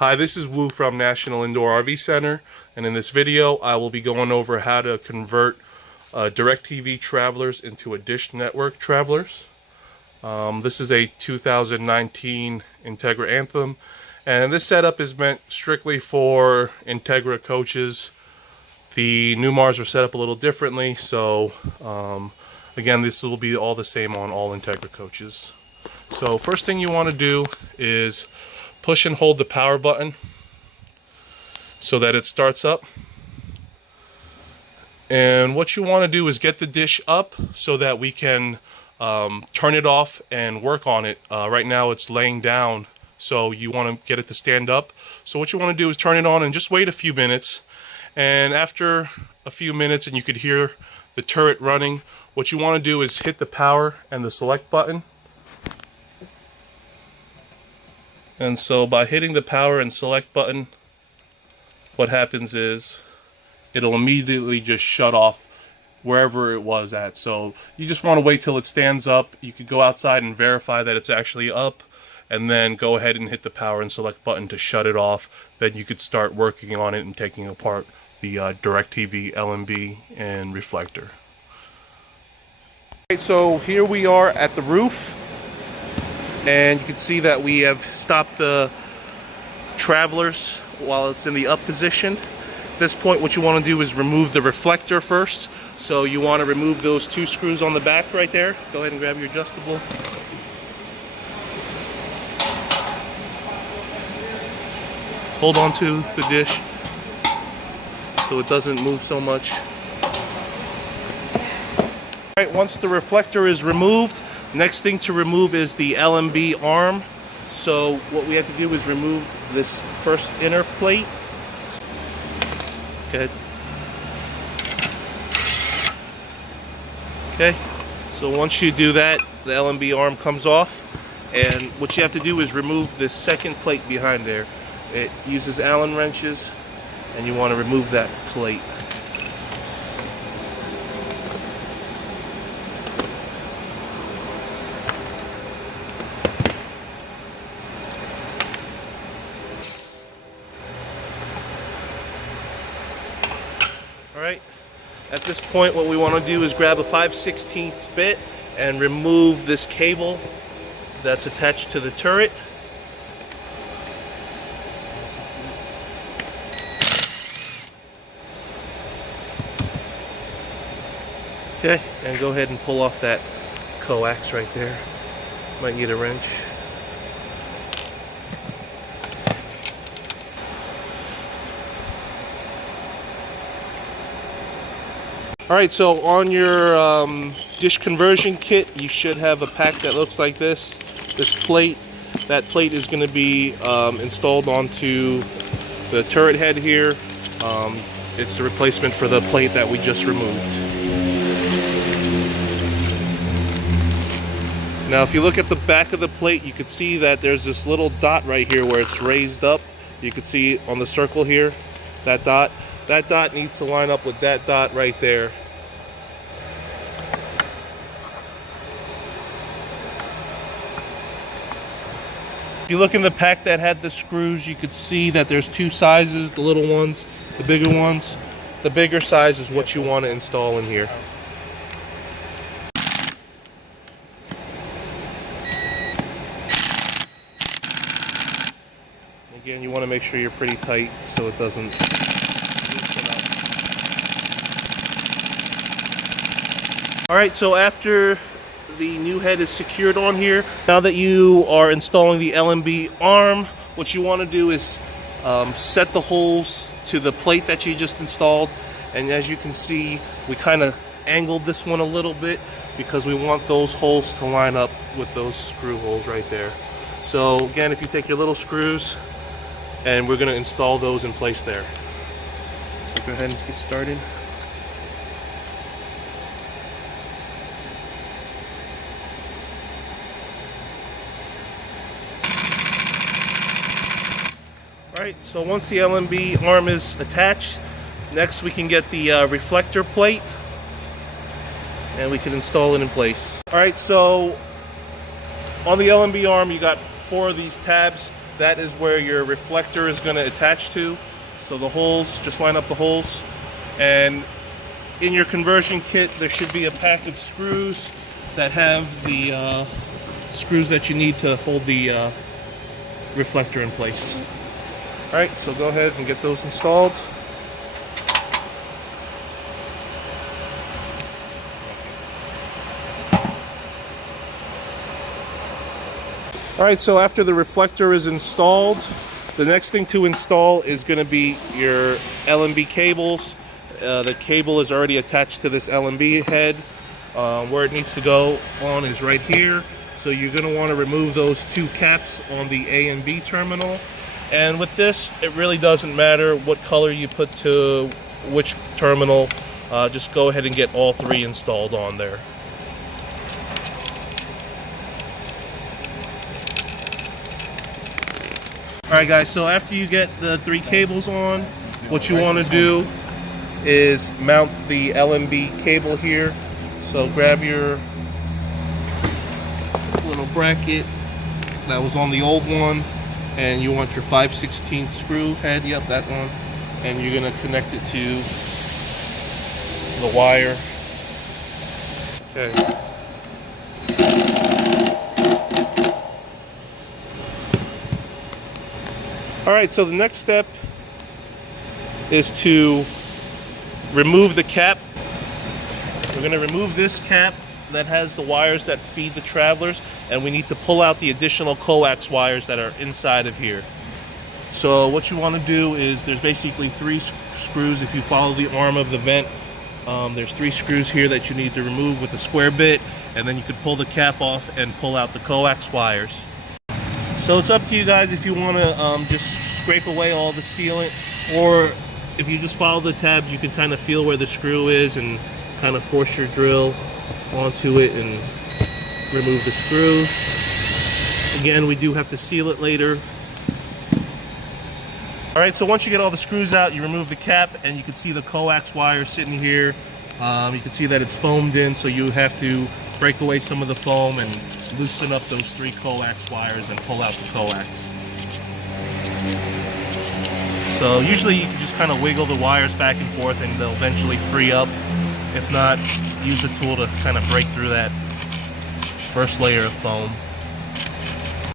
Hi, this is Wu from National Indoor RV Center, and in this video I will be going over how to convert DirecTV Trav'lers into a Dish Network Trav'lers. This is a 2019 Integra Anthem, and this setup is meant strictly for Integra coaches. The Newmars are set up a little differently, so again, this will be all the same on all Integra coaches. So first thing you want to do is push and hold the power button so that it starts up. And what you want to do is get the dish up so that we can turn it off and work on it. Right now it's laying down, so you want to get it to stand up. So what you want to do is turn it on and just wait a few minutes. And after a few minutes and you could hear the turret running, what you want to do is hit the power and the select button. And so by hitting the power and select button, what happens is it'll immediately just shut off wherever it was at. So you just want to wait till it stands up. You could go outside and verify that it's actually up, and then go ahead and hit the power and select button to shut it off. Then you could start working on it and taking apart the DirecTV LMB and reflector. Okay, so here we are at the roof, and you can see that we have stopped the Trav'lers while it's in the up position. At this point, what you want to do is remove the reflector first. So you want to remove those two screws on the back right there. Go ahead and grab your adjustable. Hold on to the dish so it doesn't move so much. Alright, once the reflector is removed, next thing to remove is the LMB arm. So what we have to do is remove this first inner plate. Okay. Okay, so once you do that, the LMB arm comes off, and what you have to do is remove this second plate behind there. It uses Allen wrenches, and you want to remove that plate. Alright, at this point what we want to do is grab a 5/16 bit and remove this cable that's attached to the turret. Okay, and go ahead and pull off that coax right there. Might need a wrench. Alright, so on your dish conversion kit, you should have a pack that looks like this. This plate, that plate is going to be installed onto the turret head here. It's a replacement for the plate that we just removed. Now if you look at the back of the plate, you can see that there's this little dot right here where it's raised up. You can see on the circle here, that dot. That dot needs to line up with that dot right there. If you look in the pack that had the screws, you could see that there's two sizes, the little ones, the bigger ones. The bigger size is what you want to install in here. Again, you want to make sure you're pretty tight so it doesn't loosen up. Alright, so after the new head is secured on here, now that you are installing the LMB arm, what you want to do is set the holes to the plate that you just installed. And as you can see, we kind of angled this one a little bit because we want those holes to line up with those screw holes right there. So again, if you take your little screws, and we're going to install those in place there. So go ahead and get started. Alright, so once the LMB arm is attached, next we can get the reflector plate and we can install it in place. Alright, so on the LMB arm you got 4 of these tabs. that is where your reflector is going to attach to. So the holes, just line up the holes. And in your conversion kit, there should be a pack of screws that have the screws that you need to hold the reflector in place. All right, so go ahead and get those installed. All right, so after the reflector is installed, the next thing to install is going to be your LMB cables. The cable is already attached to this LMB head. Where it needs to go on is right here. So you're going to want to remove those two caps on the A and B terminal. And with this, it really doesn't matter what color you put to which terminal. Just go ahead and get all three installed on there. Alright guys, so after you get the three cables on, what you want to do is mount the LMB cable here. So grab your little bracket that was on the old one, and you want your 5/16 screw head, yep, that one, and you're going to connect it to the wire. Okay. Alright, so the next step is to remove the cap. We're going to remove this cap that has the wires that feed the Trav'lers, and we need to pull out the additional coax wires that are inside of here. So what you want to do is, there's basically three screws. If you follow the arm of the vent, there's three screws here that you need to remove with a square bit, and then you could pull the cap off and pull out the coax wires. So it's up to you guys if you want to just scrape away all the sealant, or if you just follow the tabs, you can kind of feel where the screw is and kind of force your drill onto it and remove the screws. Again, we do have to seal it later. Alright, so once you get all the screws out, you remove the cap, and you can see the coax wire sitting here. You can see that it's foamed in, so you have to break away some of the foam and loosen up those three coax wires and pull out the coax. So usually you can just kind of wiggle the wires back and forth and they'll eventually free up. If not, use a tool to kind of break through that first layer of foam.